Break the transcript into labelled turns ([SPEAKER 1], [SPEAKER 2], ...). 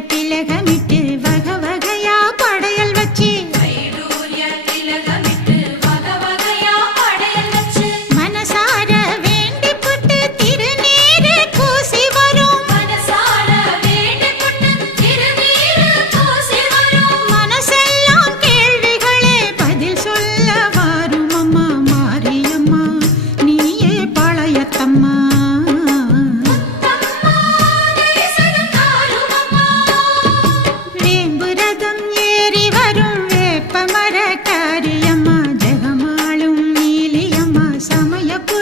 [SPEAKER 1] तिलक तिलकमिट సమయపు